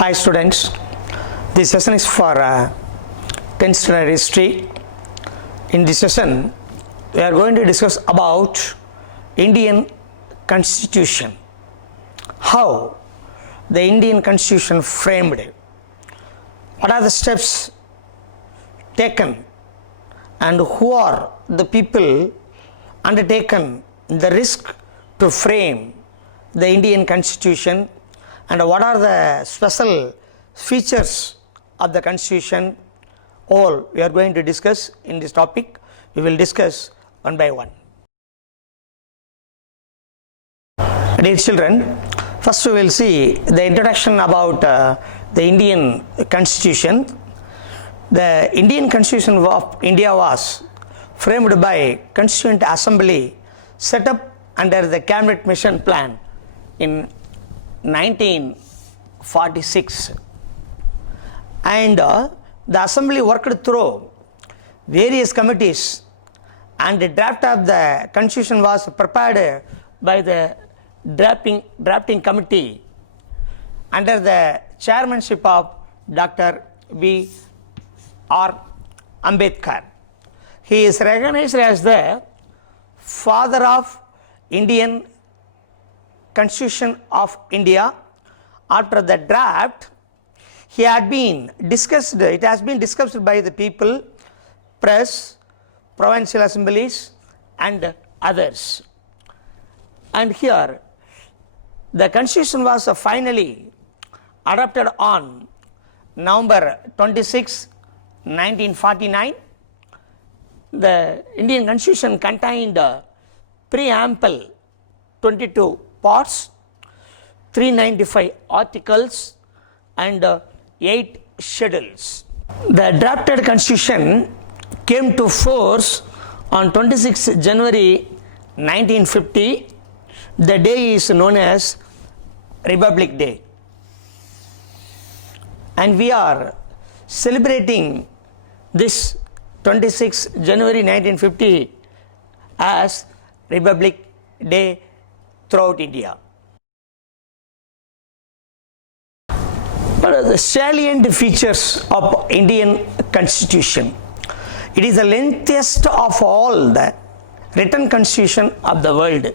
Hi students, this session is for 10th standard history. In this session, we are going to discuss about Indian Constitution, how the Indian Constitution framed, what are the steps taken and who are the people undertaken the risk to frame the Indian Constitution, and what are the special features of the Constitution. All we are going to discuss in this topic. We will discuss one by one. Dear children, first we will see the introduction about the Indian Constitution. The Indian Constitution of India was framed by Constituent Assembly set up under the Cabinet Mission Plan in 1946, and the assembly worked through various committees, and the draft of the constitution was prepared by the drafting committee under the chairmanship of Dr. B.R. Ambedkar. He is recognized as the father of Indian Constitution of India. After the draft, it has been discussed by the people, press, provincial assemblies and others. And here the constitution was finally adopted on November 26, 1949. The Indian Constitution contained a preamble, 22 parts, 395 articles and 8 schedules. The drafted constitution came to force on 26 January 1950. The day is known as Republic Day, and we are celebrating this 26 January 1950 as Republic Day throughout India. What are the salient features of Indian Constitution? It is the lengthiest of all the written constitution of the world.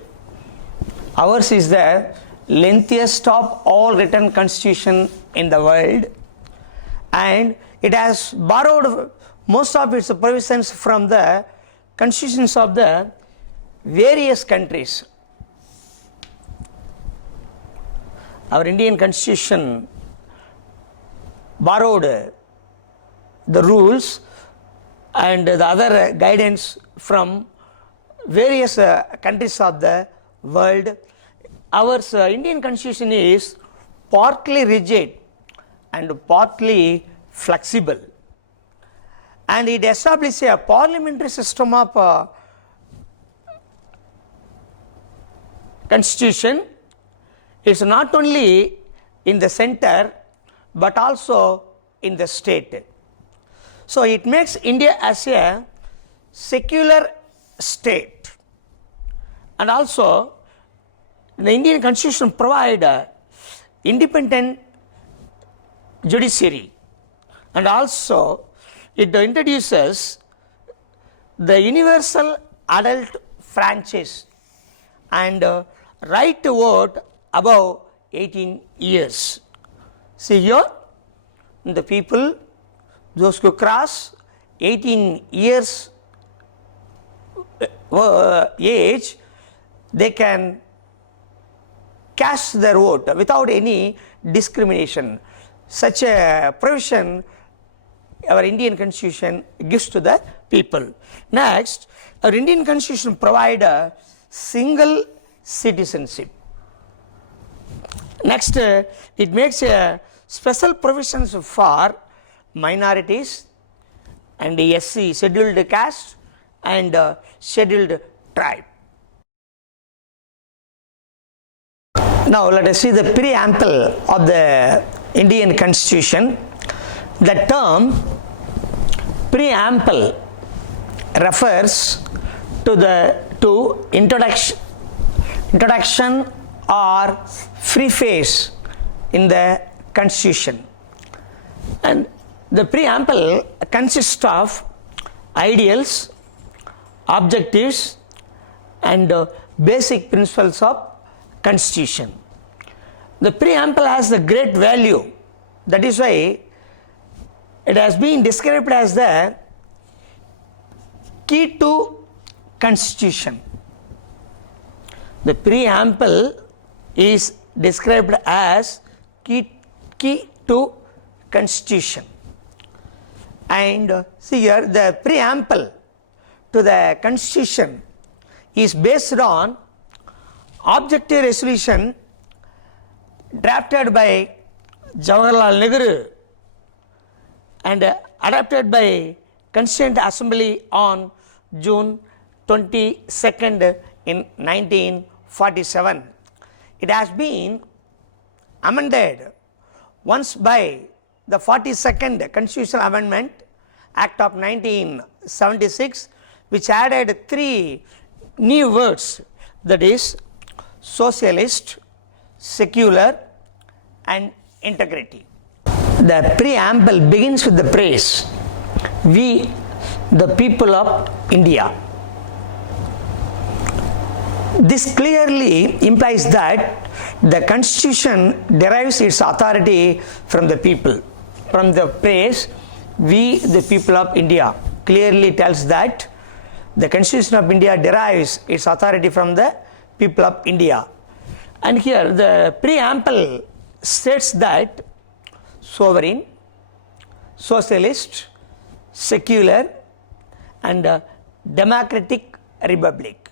Ours is the lengthiest of all written constitution in the world, and it has borrowed most of its provisions from the constitutions of the various countries. Our Indian Constitution borrowed the rules and the other guidance from various countries of the world. Our Indian Constitution is partly rigid and partly flexible, and it establishes a parliamentary system of constitution. It's not only in the center but also in the state. So it makes India as a secular state, and also the Indian Constitution provides independent judiciary, and also it introduces the universal adult franchise and right to vote above 18 years. See here, the people, those who cross 18 years age, they can cast their vote without any discrimination. Such a provision our Indian Constitution gives to the people. Next, our Indian Constitution provides a single citizenship. Next, it makes a special provisions for minorities and SC, scheduled caste and scheduled tribe. Now let us see the preamble of the Indian Constitution. The term preamble refers to introduction or preface in the Constitution. And the preamble consists of ideals, objectives, and basic principles of Constitution. The preamble has the great value. That is why it has been described as the key to Constitution. The preamble is described as key to Constitution. And see here, the preamble to the Constitution is based on objective resolution drafted by Jawaharlal Nehru and adopted by Constituent Assembly on June 22nd in 1947. It has been amended once by the 42nd Constitutional Amendment Act of 1976, which added 3 new words, that is socialist, secular, and integrity. The preamble begins with the phrase, "We, the people of India." This clearly implies that the Constitution derives its authority from the people. From the phrase, "We, the people of India," clearly tells that the Constitution of India derives its authority from the people of India. And here the preamble states that sovereign, socialist, secular, and democratic republic.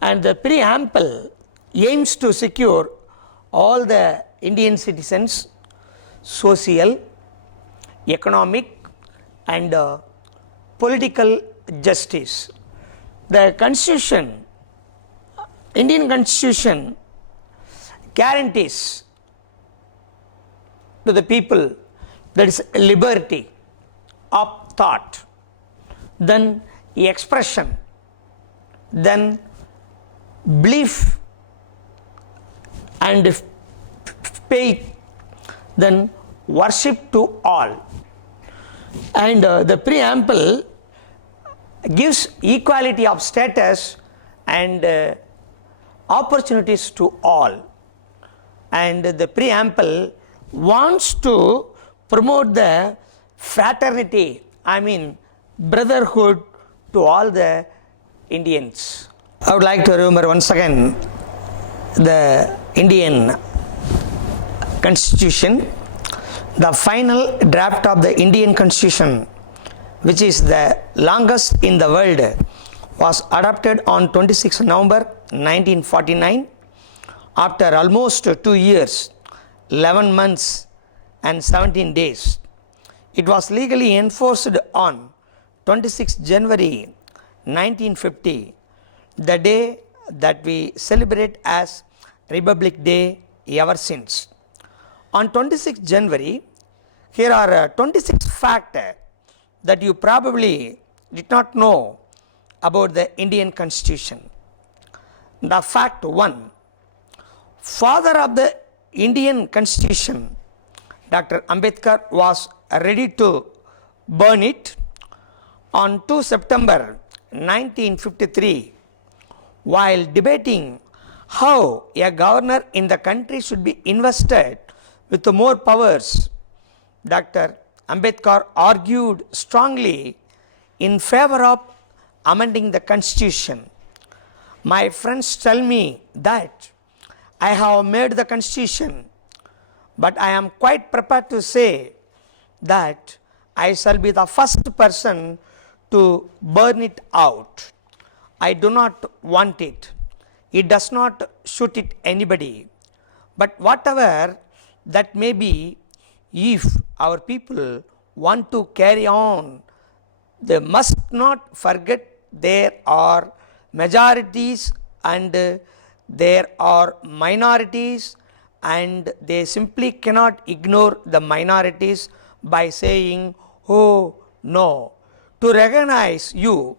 And the preamble aims to secure all the Indian citizens' social, economic, and political justice. The Constitution, Indian Constitution, guarantees to the people, that is liberty of thought, then expression, then belief and faith, then worship to all. And the preamble gives equality of status and opportunities to all. And the preamble wants to promote the fraternity, brotherhood to all the Indians. I would like to remember once again the Indian Constitution. The final draft of the Indian Constitution, which is the longest in the world, was adopted on 26 November 1949 after almost 2 years, 11 months and 17 days. It was legally enforced on 26 January 1950, the day that we celebrate as Republic Day ever since. On 26 January, here are 26 facts that you probably did not know about the Indian Constitution. The fact 1, father of the Indian Constitution, Dr. Ambedkar, was ready to burn it on 2 September 1953 while debating how a governor in the country should be invested with more powers. Dr. Ambedkar argued strongly in favor of amending the Constitution. My friends tell me that I have made the Constitution, but I am quite prepared to say that I shall be the first person to burn it out. I do not want it. It does not suit it anybody. But whatever that may be, if our people want to carry on, they must not forget there are majorities and there are minorities, and they simply cannot ignore the minorities by saying, "Oh no." To recognize you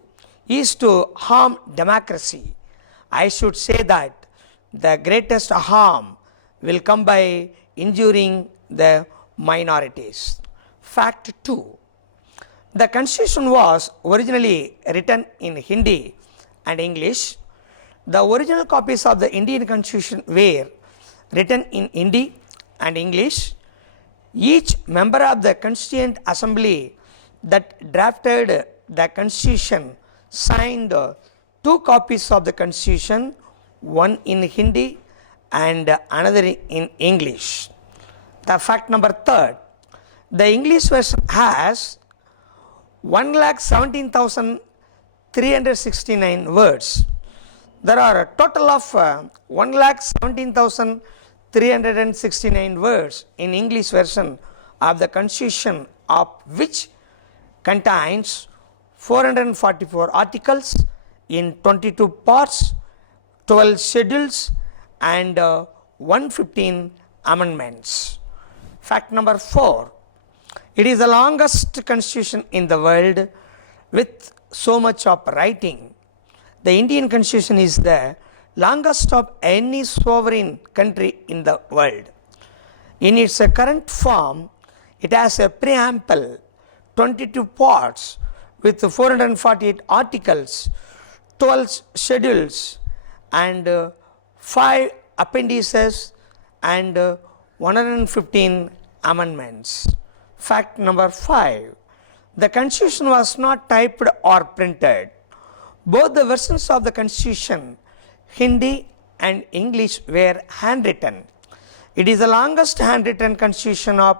is to harm democracy. I should say that the greatest harm will come by injuring the minorities. Fact 2. The constitution was originally written in Hindi and English. The original copies of the Indian constitution were written in Hindi and English. Each member of the Constituent Assembly that drafted the constitution signed 2 copies of the constitution, one in Hindi and another in English. The fact number 3, the English version has 1,17,369 words. There are a total of 1,17,369 words in English version of the constitution, of which contains 444 articles in 22 parts, 12 schedules and 115 amendments. Fact number 4, it is the longest constitution in the world with so much of writing. The Indian constitution is the longest of any sovereign country in the world. In its current form, it has a preamble, 22 parts with 448 articles, 12 schedules and 5 appendices and 115 amendments. Fact number 5, the constitution was not typed or printed. Both the versions of the constitution, Hindi and English, were handwritten. It is the longest handwritten constitution of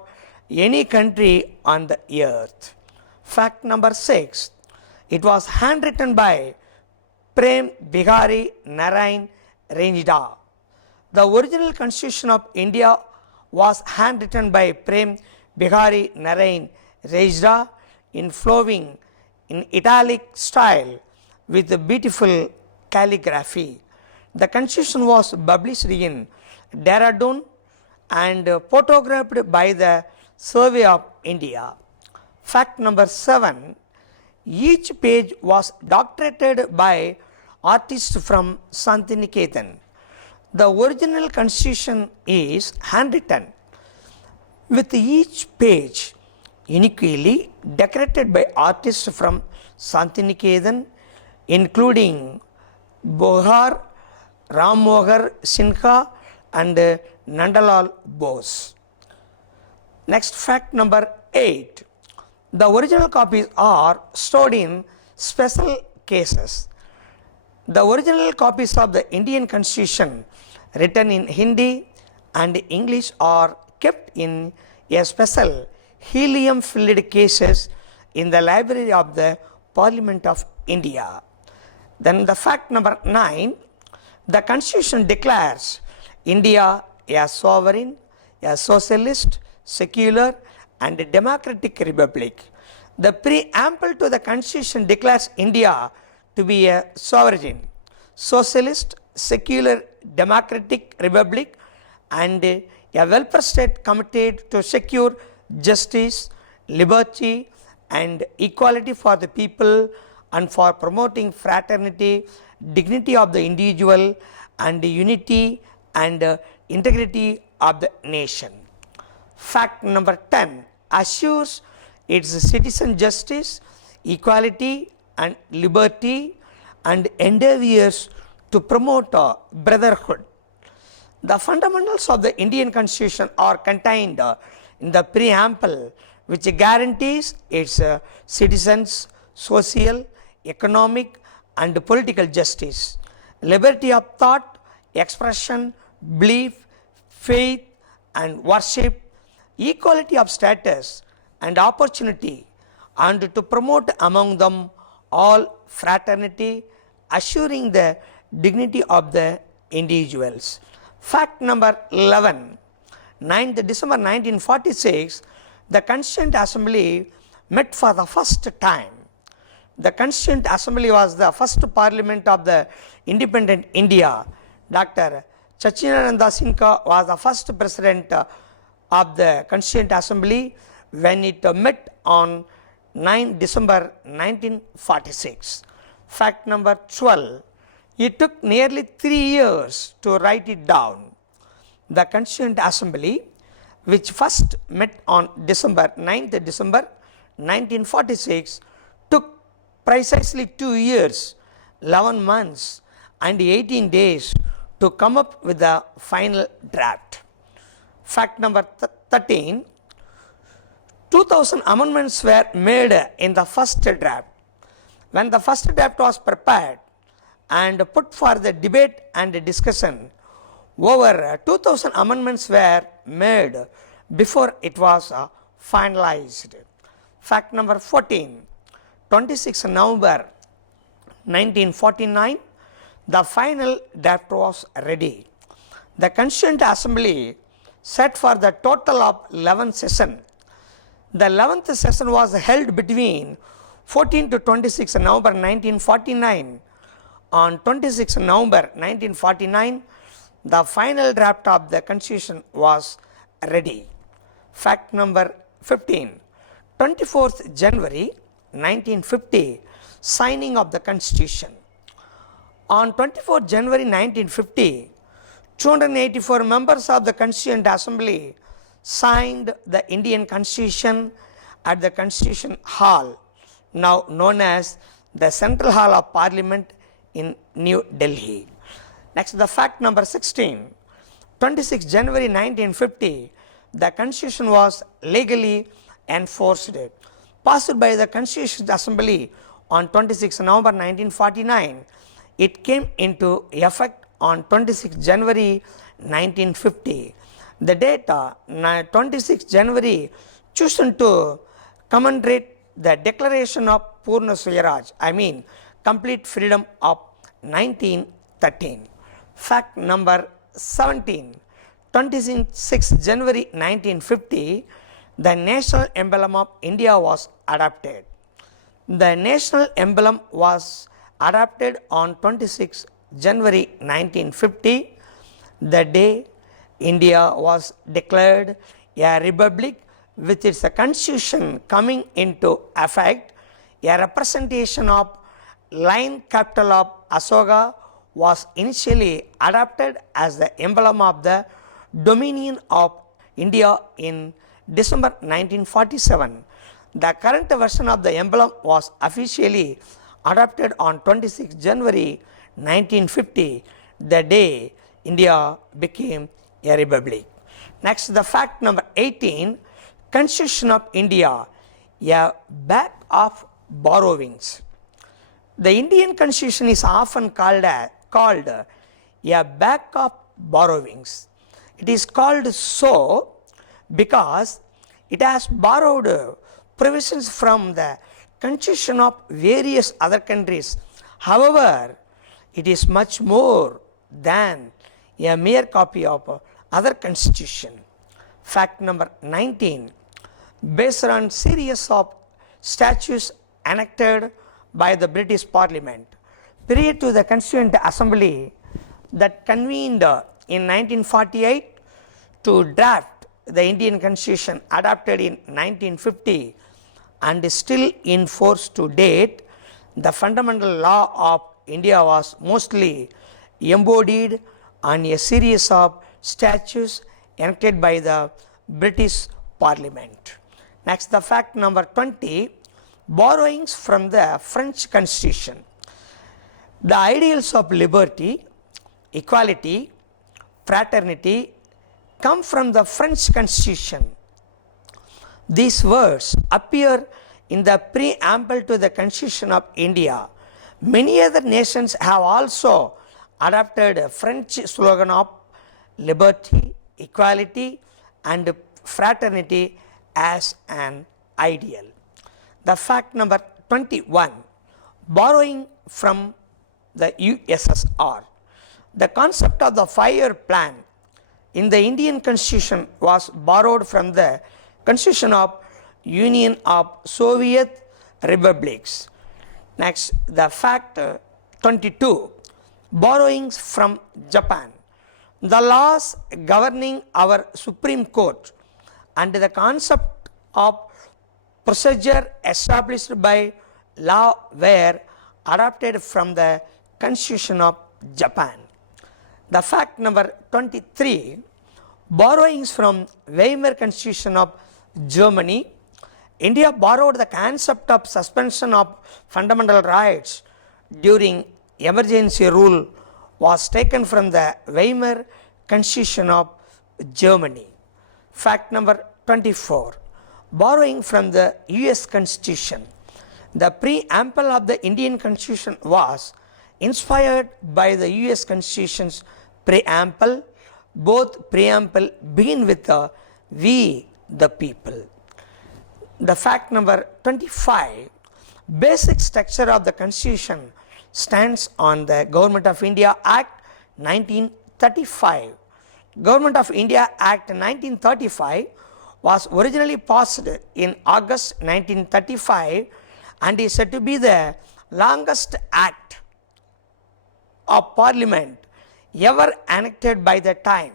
any country on the earth. Fact number 6, it was handwritten by Prem Bihari Narain Ranjda. The original constitution of India was handwritten by Prem Bihari Narain Ranjda in flowing in italic style with beautiful calligraphy. The constitution was published in Dehradun and photographed by the Survey of India. Fact number 7, each page was decorated by artists from Santiniketan. The original constitution is handwritten, with each page uniquely decorated by artists from Santiniketan, including Bohar, Ram Manohar Sinha and Nandalal Bose. Next, fact number 8, the original copies are stored in special cases. The original copies of the Indian constitution written in Hindi and English are kept in a special helium filled cases in the library of the Parliament of India. Then the fact number 9, the constitution declares India a sovereign, a socialist, secular and a democratic republic. The preamble to the constitution declares India to be a sovereign, socialist, secular, democratic republic and a welfare state committed to secure justice, liberty and equality for the people and for promoting fraternity, dignity of the individual and unity and integrity of the nation. Fact number 10, assures its citizen justice, equality and liberty and endeavors to promote brotherhood. The fundamentals of the Indian constitution are contained in the preamble, which guarantees its citizens social, economic and political justice, liberty of thought, expression, belief, faith and worship, equality of status and opportunity, and to promote among them all fraternity, assuring the dignity of the individuals. Fact number 11, 9th December 1946, the Constituent Assembly met for the first time. The Constituent Assembly was the first parliament of the independent India. Dr. Sachinananda Sinha was the first president of the Constituent Assembly when it met on 9 December 1946. Fact number 12, it took nearly 3 years to write it down. The Constituent Assembly which first met on December 9th December 1946, took precisely 2 years, 11 months and 18 days to come up with the final draft. Fact number 13, 2000 amendments were made in the first draft. When the first draft was prepared and put for the debate and discussion, over 2000 amendments were made before it was finalized. Fact number 14, 26 November 1949, the final draft was ready. The Constituent Assembly set for the total of 11 sessions. The 11th session was held between 14 to 26 November 1949. On 26 November 1949, the final draft of the Constitution was ready. Fact number 15, 24th January 1950, signing of the Constitution. On 24th January 1950, 284 members of the Constituent Assembly signed the Indian Constitution at the Constitution Hall, now known as the Central Hall of Parliament in New Delhi. Next, the fact number 16, 26 January 1950, the Constitution was legally enforced. Passed by the Constitution Assembly on 26 November 1949, it came into effect on 26 January 1950. The date 26 January chosen to commemorate the declaration of Purna Swaraj, I mean complete freedom of 1913. Fact number 17, 26 January 1950, the national emblem of India was adopted. The national emblem was adopted on 26 January 1950, the day India was declared a republic with its constitution coming into effect. A representation of lion capital of Asoka was initially adopted as the emblem of the Dominion of India in December 1947. The current version of the emblem was officially adopted on 26 January 1950, the day India became a republic. Next, the fact number 18, Constitution of India, a bag of borrowings. The Indian Constitution is often called a bag of borrowings. It is called so because it has borrowed provisions from the Constitution of various other countries. However, it is much more than a mere copy of other constitution. Fact number 19, based on series of statutes enacted by the British Parliament prior to the Constituent Assembly that convened in 1948 to draft the Indian Constitution adopted in 1950 and is still in force to date, the fundamental law of India was mostly embodied on a series of statutes enacted by the British Parliament. Next, the fact number 20, borrowings from the French Constitution. The ideals of liberty, equality, fraternity come from the French Constitution. These words appear in the preamble to the Constitution of India. Many other nations have also adopted a French slogan of liberty, equality and fraternity as an ideal. The fact number 21, borrowing from the USSR. The concept of the 5-year plan in the Indian Constitution was borrowed from the Constitution of Union of Soviet Republics. Next, the fact 22, borrowings from Japan. The laws governing our Supreme Court and the concept of procedure established by law were adopted from the Constitution of Japan. The fact number 23, Borrowings from Weimar Constitution of Germany. India borrowed the concept of suspension of fundamental rights during emergency rule was taken from the Weimar Constitution of Germany. Fact number 24. Borrowing from the US Constitution. The preamble of the Indian Constitution was inspired by the US Constitution's preamble. Both preamble begin with the "We the people." The fact number 25. Basic structure of the Constitution stands on the Government of India Act 1935. Government of India Act 1935 was originally passed in August 1935 and is said to be the longest act of Parliament ever enacted by the time.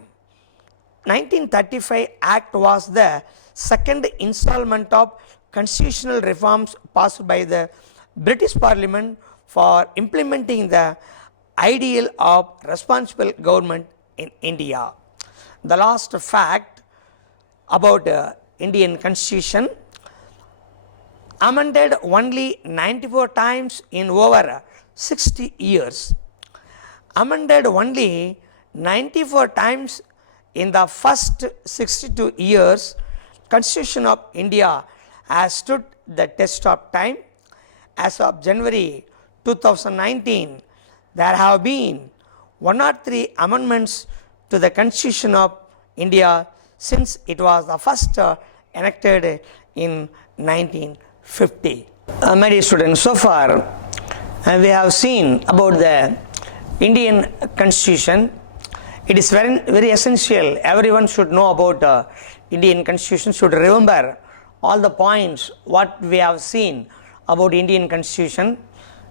1935 Act was the second installment of constitutional reforms passed by the British Parliament for implementing the ideal of responsible government in India. The last fact about Indian Constitution: amended only 94 times in over 60 years. Amended only 94 times in the first 62 years, Constitution of India has stood the test of time. As of January 2019, there have been 103 amendments to the Constitution of India since it was the first enacted in 1950. My dear students, so far we have seen about the Indian Constitution. It is very essential. Everyone should know about Indian Constitution, should remember all the points what we have seen about Indian Constitution,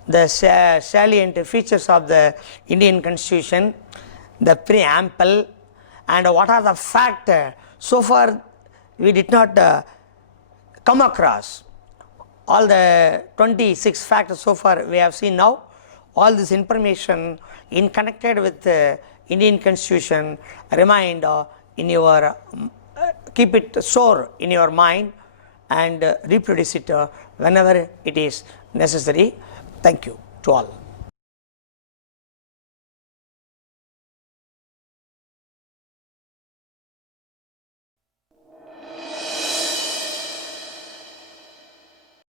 the salient features of the Indian Constitution, the preamble, and what are the facts so far we did not come across. All the 26 facts so far we have seen now. All this information in connected with the Indian Constitution remind in your keep it sore in your mind and reproduce it whenever it is necessary. Thank you to all.